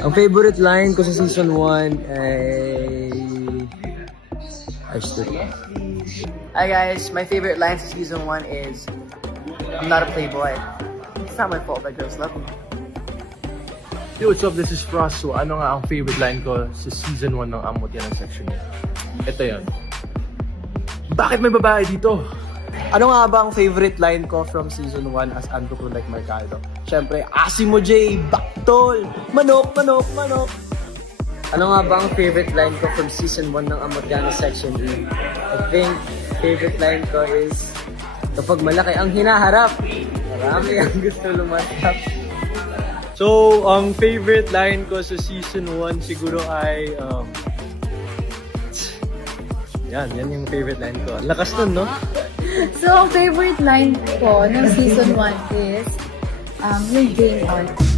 Ang favorite line ko sa season 1 ay... Hi guys, my favorite line sa season 1 is I'm not a playboy. It's not my fault that girls love me. Yo, what's up? This is Frost. So, ano nga ang favorite line ko sa season 1 ng Amot Yan ang section niya? Ito yan. Bakit may babae dito? Ano nga ba ang favorite line ko from season 1 as Ando Crew Like Mercado? Siyempre, Asimo J, Baktol, Manok, Manok, Manok. Ano nga ba ang favorite line ko from season 1 ng Amotiana Section E? I think favorite line ko is kapag malaki ang hinaharap, marami ang gusto lumatap. So, ang favorite line ko sa season 1 siguro ay yan yung favorite line ko. Lakas nun, no? So, ang favorite line ko ng season 1 is yung game art.